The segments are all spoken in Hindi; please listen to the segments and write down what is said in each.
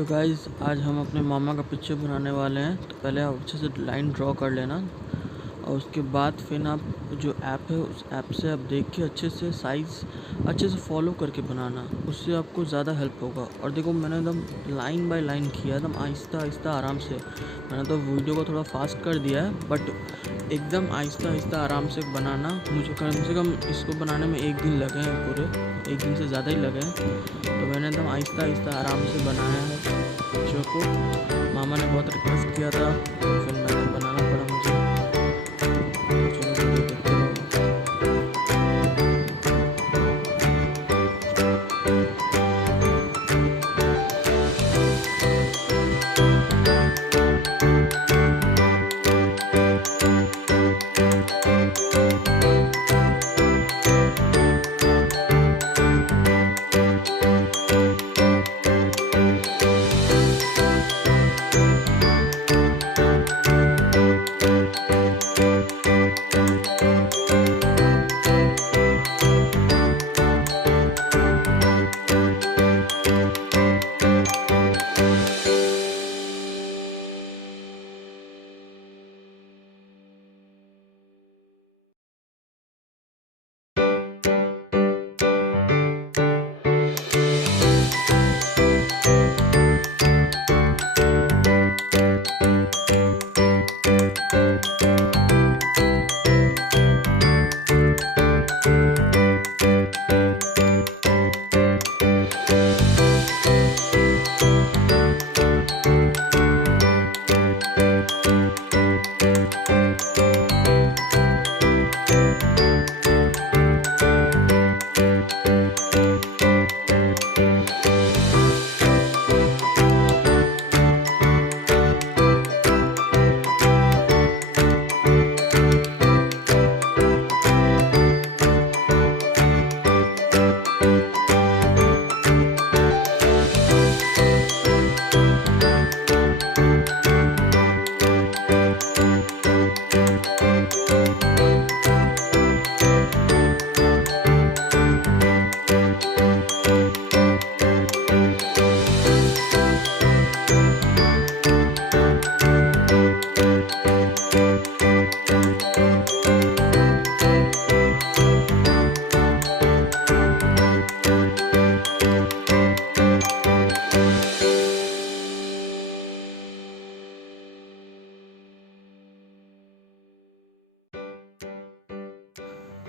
तो गाइज़ आज हम अपने मामा का पिक्चर बनाने वाले हैं। तो पहले आप अच्छे से लाइन ड्रॉ कर लेना और उसके बाद फिर आप जो ऐप है उस ऐप से आप देख के अच्छे से साइज़ अच्छे से फॉलो करके बनाना, उससे आपको ज़्यादा हेल्प होगा। और देखो मैंने एकदम लाइन बाय लाइन किया, एकदम आहिस्ता आहिस्ता आराम से। मैंने तो वीडियो को थोड़ा फास्ट कर दिया है, बट एकदम आहिस्ता आहिस्ता आराम से बनाना। मुझे कम से कम इसको बनाने में 1 दिन लगे हैं, पूरे 1 दिन से ज़्यादा ही लगे हैं। तो मैंने एकदम आहिस्ता आहिस्ता आराम से बनाया है पिक्चर को। मामा ने बहुत रिक्वेस्ट किया था, फिर मैंने बनाना पड़ा मुझे। तो चलो वीडियो देखते रहो।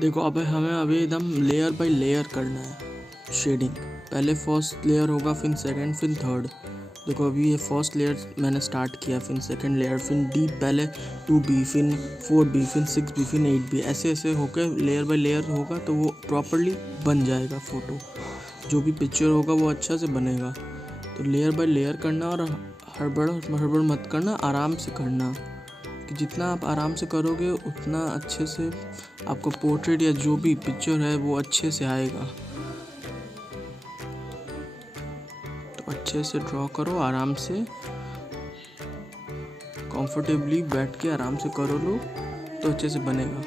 देखो अब हमें अभी एकदम लेयर बाय लेयर करना है शेडिंग। पहले फर्स्ट लेयर होगा, फिर सेकंड, फिर थर्ड। देखो अभी ये फर्स्ट लेयर मैंने स्टार्ट किया, फिर सेकंड लेयर, फिर डी, पहले 2B, फिर 4B, फिर 6B, फिर 8B, ऐसे ऐसे होकर लेयर बाय लेयर होगा तो वो प्रॉपरली बन जाएगा फ़ोटो। जो भी पिक्चर होगा वो अच्छा से बनेगा। तो लेयर बाय लेयर करना और हड़बड़ मत करना, आराम से करना। कि जितना आप आराम से करोगे उतना अच्छे से आपको पोर्ट्रेट या जो भी पिक्चर है वो अच्छे से आएगा। तो अच्छे से ड्रॉ करो, आराम से कंफर्टेबली बैठ के आराम से करो लो तो अच्छे से बनेगा।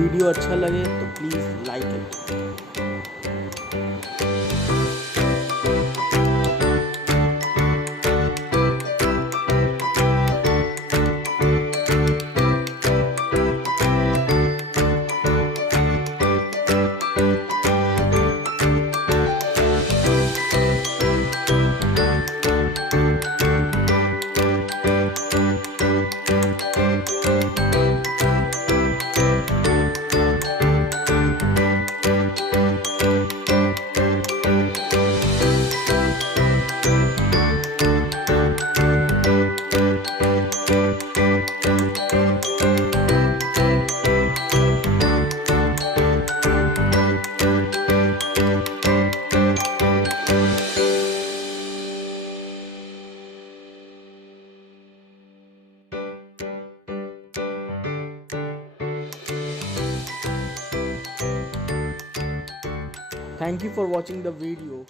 वीडियो अच्छा लगे तो please like it. Thank you for watching the video.